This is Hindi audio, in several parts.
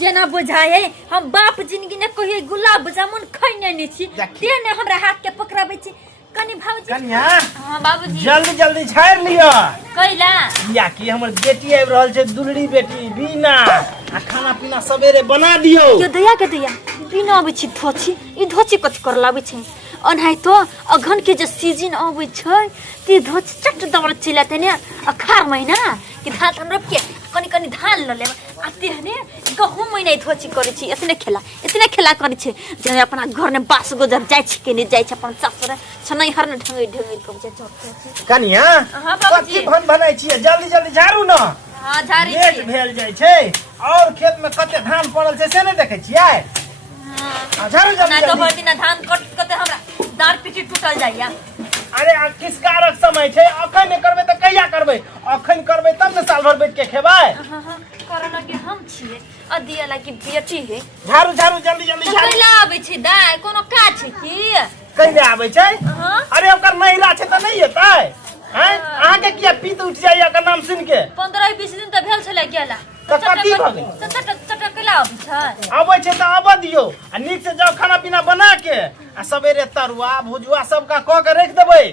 जना बुझाए हम बाप जिंदगी ने कहिए गुलाब जामुन खैने नहीं छी तेने हमरा हाथ के पकड़ाबे छी कनी भाऊजी कन्या हां बाबूजी जल्दी जल्दी छाड़ लियो कैला या कि हमर बेटी आबि रहल छै दुलड़ी बेटी बीना आ खाना पीना सवेरे बना दियो यो दया के दया बिना आबै छी धोची ई धोची कथि कर लाबै छै अनहाय तो अघन के जे सीजन आबै छै ती धोची चट दबर चिलाते ने अखार महीना कि धान रोप के कनी कनी धान ल लेब आते हने गहूं महीना धोची करे छी इतने खेला करे छी जे अपना घर में बास गुजर जाय छी के ने जाय छी अपन ससुर छनै हर न ढंगै ढंगै के जे चट कन्या कथि बनाय छी जल्दी जल्दी झाड़ू न हां झाड़ी छी लेट भेल जाय छै और खेत में कते धान पड़ल छै से नै देखै छियै हां झाड़ू जल्दी ना तो भर दिन धान कट कते हमरा दार पीठी टूटल जाइया अरे किसकारक समय छै अखन नै करबै त कहिया करबै अखन करबै तब न साल भर बैठ के खेबै हां करना के हम छिए अदिया लागी बेटी है झाड़ू झाड़ू जल्दी जल्दी झाड़ू कैला आबै छै दाय कोनो काज छै की कैले आबै छै अरे ओकर नहिरा छै त नै एतै हैं अहाँ के किया पीत उठ जाइया एकर नाम सुन के 15-20 दिन त भेल छले गेला त कथि भ गेल चट कैला आबै छै त आब दियौ आ नीक से जाओ खाना पीना बना के आ सवेरे तरुआ भुजुआ सबका क के रख देबै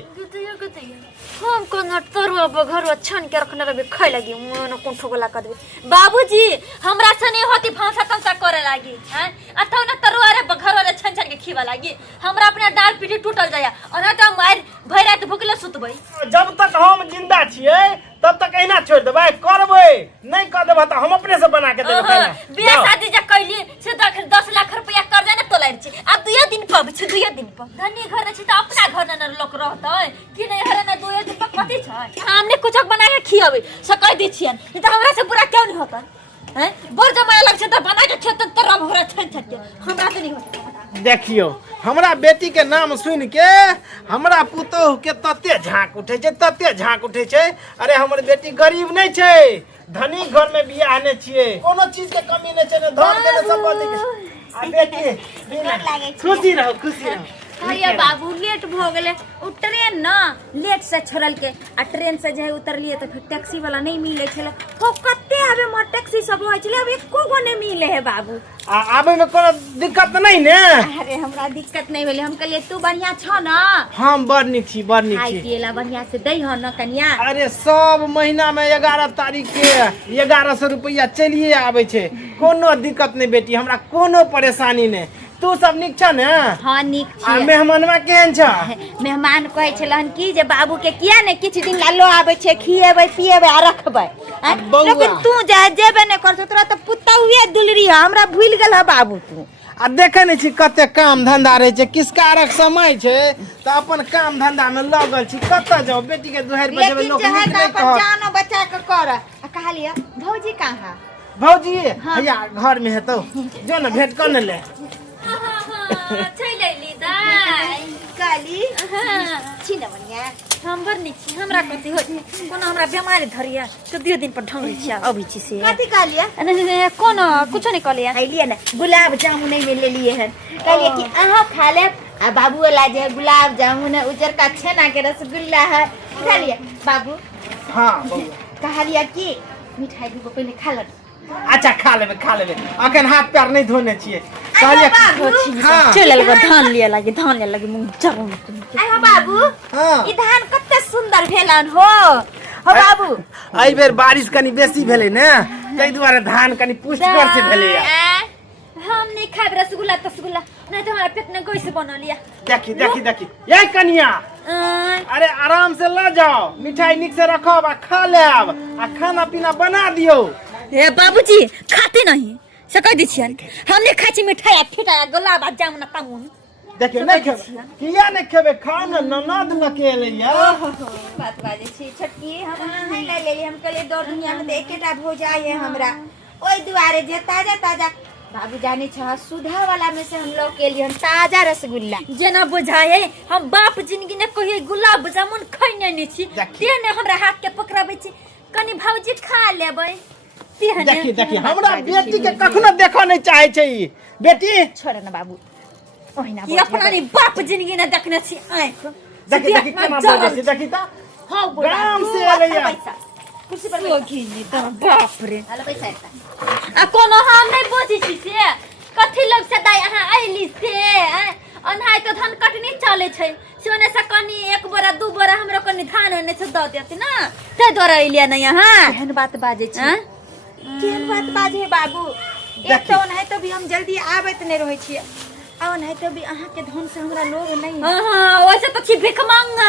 हम कोना तरुआ बघरुआ छन के रखने रहबे खाय लागी मन कोन ठोगला कर देबे बाबूजी हमरा सने होती भांसा तंसा करे लागी हैं अथवा न तरुआ रे बघरुआ रे छन छन के खीवा लागी हमरा अपना दाल पीठी टूटल जाया और त मार भैरात भूखले सुतबै जब तक हम जिंदा छियै तब तक एना छोड़ देबै करबै नहीं कर देबा त हम अपने से बना के देबै खाना बियाह शादी जे कैली से 10 लाख रुपया कर्जा न तोलार छी अब 2 दिन पर छ 2 दिन पर धनी घर छी त अपना घर न लोक रहतै कि नहीं हरे न 2 दिन पर कथि छै हमने कुछ बना के खियाबै से कह दै छियन ई त हमरा से पूरा क्यों नहीं होता हैं बर जमाया लग छै त बना के खेत तरब हमरा छन छन के हमरा से नहीं होता देखियो हमरा बेटी के नाम सुन के हमरा पुतोह के तते झांक उठे छै अरे हमर बेटी गरीब नहीं छै धनी घर में बियाह ने छिए कोनो चीज के कमी नहीं छै न धन के संपत्ति के आ बेटी खुशी रहो भैया बाबू लेट भ गेले उ ट्रेन न लेट से छोड़ल के आ ट्रेन से जे उतरलिए त फिर टैक्सी वाला नहीं मिले छले हो कते आबे म टैक्सी सब होय छले अब एको गो नहीं मिले है बाबू आबे में कोनो दिक्कत नहीं ने अरे हमरा दिक्कत नहीं भेले हम कहलिए तू बढ़िया छ न हम बड़ निक छी खाई पिएला बढ़िया से दै ह न कन्या अरे सब महीना में 11 तारीख के 1100 रुपया चलिए आबे छै कोनो दिक्कत नहीं बेटी हमरा कोनो परेशानी नहीं तू सब निक छ न हां निक छी आ मेहमानवा केहन छ मेहमान कहै छलन की जे बाबू के किया ने किछ दिन लालो आबै छै खिएबै पिएबै आ रखबै लेकिन तू जेबे ने करछ तोरा त पुतौए दुलरी हमरा भूल गेल ह बाबू तू आ देखे नहीं छी कते काम धंधा रहे छै किसकारक समय छै त अपन काम धंधा में लगल छी कत जाओ बेटी के दुहार पर जेबे लोग निक नहीं कह जानो बच्चा के कर आ कहलिए भौजी कहां भौजी भैया घर में है तो जो न भेंट कर ले हमरा कथि हो कोनो हमरा बीमारी धरिया तो 2 दिन पर ढंग छिया अभी छी से कथि कहलिए नहीं कोनो कुछ नहीं कहलिए लिए ना गुलाब जामुन नहीं ले लिए है कहलिए कि अहाँ खा ले आ बाबू वाला जे गुलाब जामुन है उजर का छेना के रसगुल्ला है कहलिए बाबू हां कहलिए कि मिठाई भी पहले खा ले अच्छा खा लेबे अखन हाथ पैर नहीं धोने छिए कहलिए हां चल लगे धान लिए मुंह जाऊ आय बाबू हां ई धान कते सुंदर भेलन हो बाबू एई बेर बारिश कनी बेसी भेले ने तै दुआरे धान कनी पुष्टकर से भेले हम नहीं खाब रसगुल्ला नहीं तो हमारा पेट में कैसे बना लिया देखी ये कन्या अरे आराम से ले जाओ मिठाई निक से रखो आ खा लेब आ खाना पीना बना दियो हे बाबूजी खाते नहीं से कह दी छियन हम नहीं खाची मिठाई फिटा गुलाब जामुन तामुन देखियो नहीं खेबे किया नहीं खेबे खाओ न ननद लकेले या बात बाजे छी छटकी हम नहीं ले लेली हम कहले दो दुनिया में एकेटा भोजाई है हमरा ओई दुआरे जे ताजा बाबू जाने छ सुधा वाला में से हम लोग के लिए ताजा रसगुल्ला जना बुझाए हम बाप जिंदगी ने कहिए गुलाब जामुन खैने नहीं छी तेने हमरा हाथ के पकड़ाबे छी कनी भौजी खा लेबै देखी हमरा बेटी के कखनो देखो नहीं चाहे छै बेटी छोड़ न बाबू ओहिना ये अपना नहीं बाप जिंदगी ने देखने छी आंख देखी केना बोलै छी देखी त हां ग्राम से एलैया कुर्सी पर सोखिनी त बाप रे अल पैसा आ कोनो हम नहीं बोझी छी से कथि लोग से दाई अहाँ आइली से अनहाय तो धान कटनी चले छै सोने से कनी एक बोरा दू बोरा हमरो कनी धान ने से द देती ना ते द्वारा इलिया नहीं यहाँ केहन बात बाजे छी केहन बात बाजे बाबू एक तो नहीं तो भी हम जल्दी आबत नहीं रहे छी आ नहीं तो भी अहाँ के धन से हमरा लोग नहीं हां वैसे तो छी भीख मांगा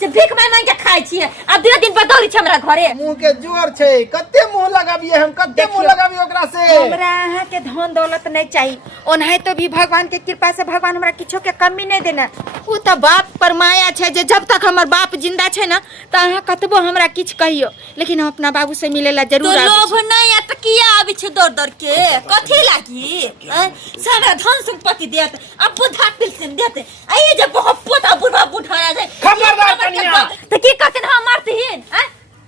से भीख मांग के खाइ छी आ 2 दिन पर दौड़ी छी हमरा घरे मुंह के जोर छै कते मुंह लगाबिए हम कते मुंह लगाबिए ओकरा से हमरा अहाँ के धन दौलत नहीं चाहिए ओ नहीं तो भी भगवान के कृपा से भगवान हमरा किछो के कमी नहीं देना उ त बाप पर माया छै जे जब तक हमर बाप जिंदा छै ना त अहाँ कतबो हमरा किछ कहियो लेकिन हम अपना बाबू से मिलेला जरूर तो आबै लोभ नहीं है तो किया आबी छ दौड़ दौड़ के कथि लागी सारा धन संपत्ति देत अब बुढ़ा पिलसिन देते आइए जब बहुत पोता बुढ़ा बुढ़ा जाए खबरदार कनिया तो की करते हम मारतीन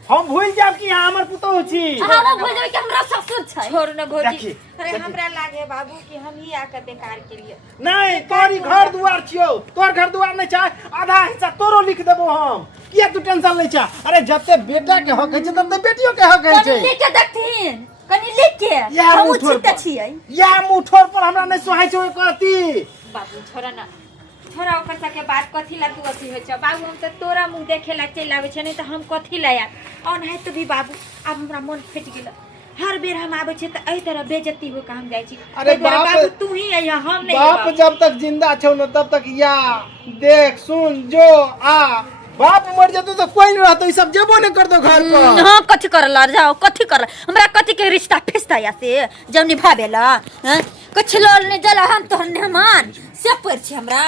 हम भूल जाब कि यहाँ हमर पुतौ छी हम भूल जाब कि हमरा ससुर छै छोड़ न भौजी देखी, अरे हमरा लागे बाबू कि हम ही आके बेकार के लिए नहीं तोरी घर दुआर छियो तोर घर दुआर नहीं छै आधा हिस्सा तोरो लिख देबो हम किया तू टेंशन ले छ अरे जते बेटा के हक छै तते बेटियो के हक छै लिख के देखथिन कनी लिख के हम छिटे छियै या मुठोर पर हमरा नहीं सोहाय छै कहती बाबू छोड़ा ना छोड़ा ओकर सके बात कथी ला तू अथी होय छ बाबू हम त तोरा मुंह देखे ला चल आवे छ नहीं त हम कथी ला यार और नहीं तो भी बाबू अब हमरा मन फट गेल हर बेर हम आवे छ त एई तरह बेइज्जती हो काम जाय छी अरे बाबू तू ही आया हम नहीं बाप जब तक जिंदा छौ न तब तक या देख सुन जो आ बाप मर जतो तो कोई नहीं रहतो ई सब जेबो नहीं करतो घर पर हां कथि करला जाओ कथि करला हमरा कथि के रिश्ता फिस्ता या से जब निभावेला हैं कुछ लोल ने जला हम तो मेहमान से पर छी हमरा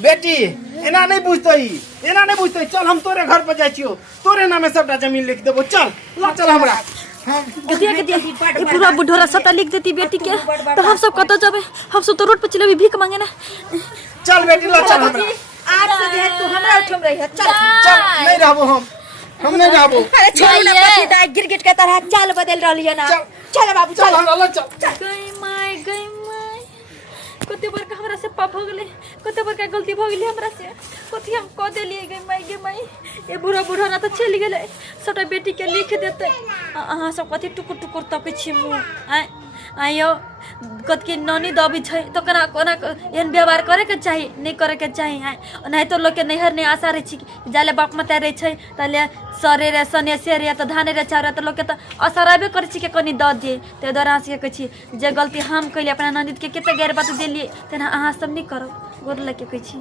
बेटी एना नहीं बुझतई चल हम तोरे घर पर जाय छियो तोरे नामे सबटा जमीन लिख देबो चल ला चल हमरा दिया ई पूरा बुढ़ोरा सटा लिख देती बेटी के तो हम सब कत जाबे हम सब तो रोड पे चले भीख मांगे ना चल बेटी ला चल हमरा आज से जे तू हमरा उठम रही है चल चल नहीं रहबो हम नहीं रहबो अरे छोड़ ना पति दा गिरगिट के तरह चाल बदल रहली है ना चल बाबू चल हमरा ला चल गई माय कते बार हमरा से पाप हो गेले कते बार का गलती हो गेले हमरा से कथि हम क देलिए गे माई ए बुढ़ा ना तो चल गेले सबटा बेटी के लिख देते अहाँ सब कथि टुकुर टुकुर तकै छी मु आयो कत के ननी दबी छै तो कना कोना एहन व्यवहार करे के चाहिए नहीं करे के चाहिए नहीं तो लोग के नहर नहीं आशा रहे छी जाले बाप मत रहे छै तले सरे रे सने से रे तो धाने रे चारे तो लोग के तो असराबे करे छी के कनी द दे ते दरा से कहै छी जे गलती हम कइले अपना ननद के कते गैर बात देलिए तेना अहाँ सब नहीं करो गोर लगे कहै छी।